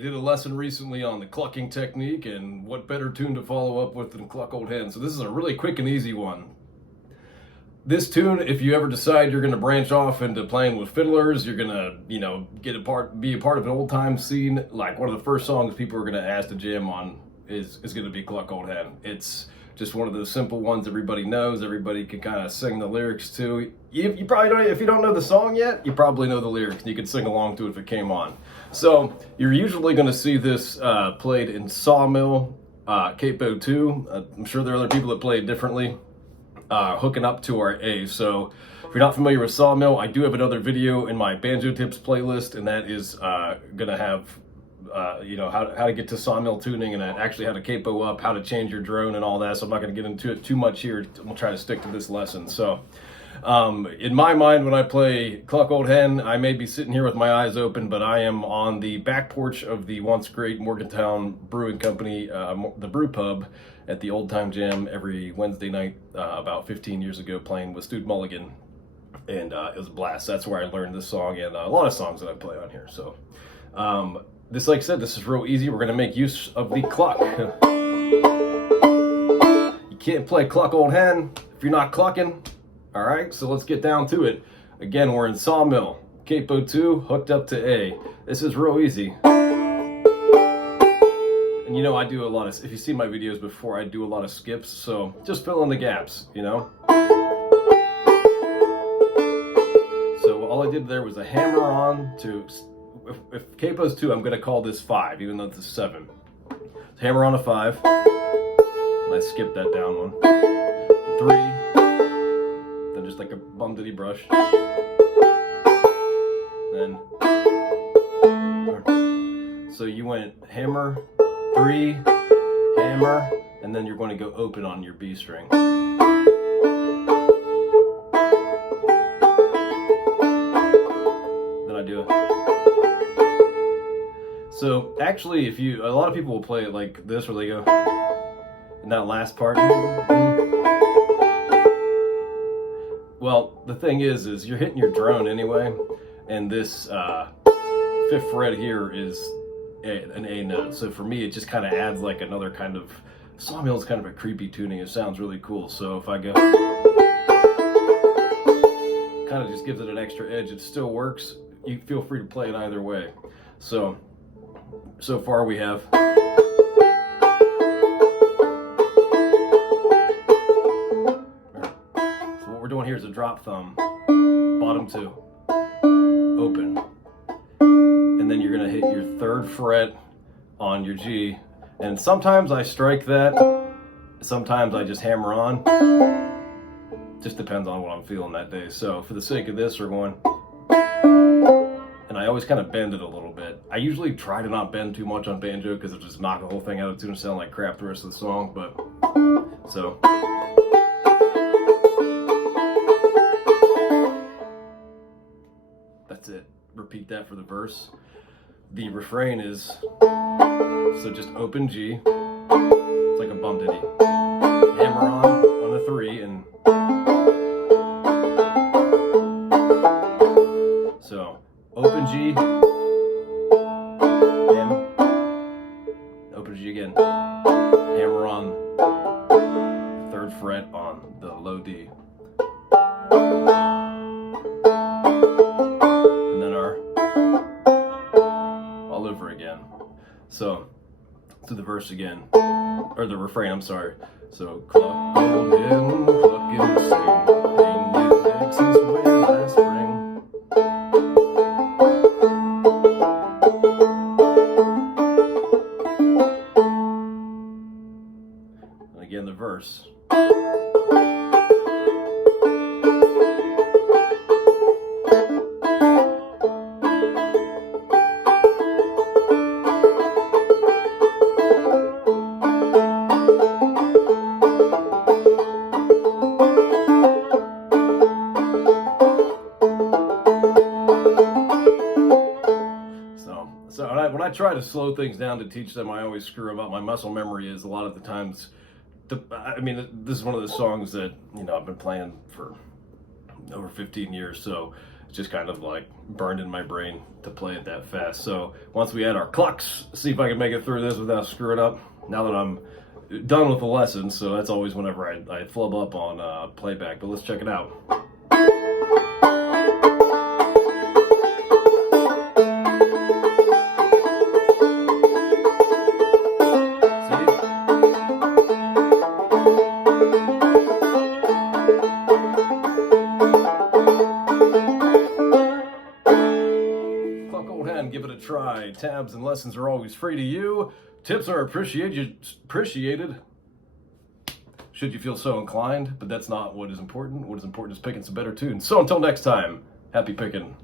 did a lesson recently on the clucking technique, and what better tune to follow up with than Cluck Old Hen. So this is a really quick and easy one. This tune, if you ever decide you're going to branch off into playing with fiddlers, you're going to, be a part of an old time scene, like one of the first songs people are going to ask to jam on is going to be Cluck Old Hen. It's just one of those simple ones everybody knows, everybody can kind of sing the lyrics to. You probably don't, if you don't know the song yet, you probably know the lyrics and you can sing along to it if it came on. So you're usually going to see this played in Sawmill, capo 2. I'm sure there are other people that play it differently, hooking up to our A. So if you're not familiar with Sawmill, I do have another video in my Banjo Tips playlist, and that is going to have how to get to Sawmill tuning, and actually how to capo up, how to change your drone and all that. So I'm not going to get into it too much here. We'll try to stick to this lesson. So in my mind, when I play Cluck Old Hen, I may be sitting here with my eyes open, but I am on the back porch of the once great Morgantown Brewing Company, the Brew Pub, at the Old Time Jam every Wednesday night about 15 years ago, playing with Stu Mulligan, and it was a blast. That's where I learned this song and a lot of songs that I play on here. So this, like I said, this is real easy. We're going to make use of the cluck. You can't play Cluck Old Hen if you're not clucking. All right, so let's get down to it. Again, we're in Sawmill, capo 2, hooked up to A. This is real easy. And I do a lot of, if you see my videos before, I do a lot of skips, so just fill in the gaps, So all I did there was a hammer on to, if capo's 2, I'm going to call this 5, even though it's 7. Hammer on a 5, and I skipped that down one. 3, then just like a bum diddy brush. Then, so you went hammer, 3, hammer, and then you're going to go open on your B string. Then I do it. So actually, a lot of people will play it like this, where they go in that last part. Well, the thing is you're hitting your drone anyway, and this 5th fret here is an A note. So for me, it just kind of adds like another kind of, Sawmill is kind of a creepy tuning. It sounds really cool. So if I go, kind of just gives it an extra edge. It still works. You feel free to play it either way. So far we have. So what we're doing here is a drop thumb, bottom 2, open. And then you're going to hit your 3rd fret on your G. And sometimes I strike that, sometimes I just hammer on. Just depends on what I'm feeling that day. So for the sake of this, we're going, and I always kind of bend it a little bit. I usually try to not bend too much on banjo because it'll just knock the whole thing out of tune and sound like crap the rest of the song. But so that's it. Repeat that for the verse. The refrain is, so just open G, it's like a bum diddy, hammer on a 3, and so open G, M, open G again, hammer on the 3rd fret on the low D. So to the verse again, or the refrain, I'm sorry. So, Cluck Old Hen, clucking the same, ain't music since way last spring. And again, the verse. When I try to slow things down to teach them, I always screw them up. My muscle memory is a lot of the times. This is one of the songs that I've been playing for over 15 years. So It's just kind of like burned in my brain to play it that fast. So once we add our clucks, see if I can make it through this without screwing up. Now that I'm done with the lesson, so that's always whenever I flub up on playback, but let's check it out. Cluck Old Hen, give it a try. Tabs and lessons are always free to you. Tips are appreciated should you feel so inclined, but that's not what is important. What is important is picking some better tunes. So until next time, happy picking.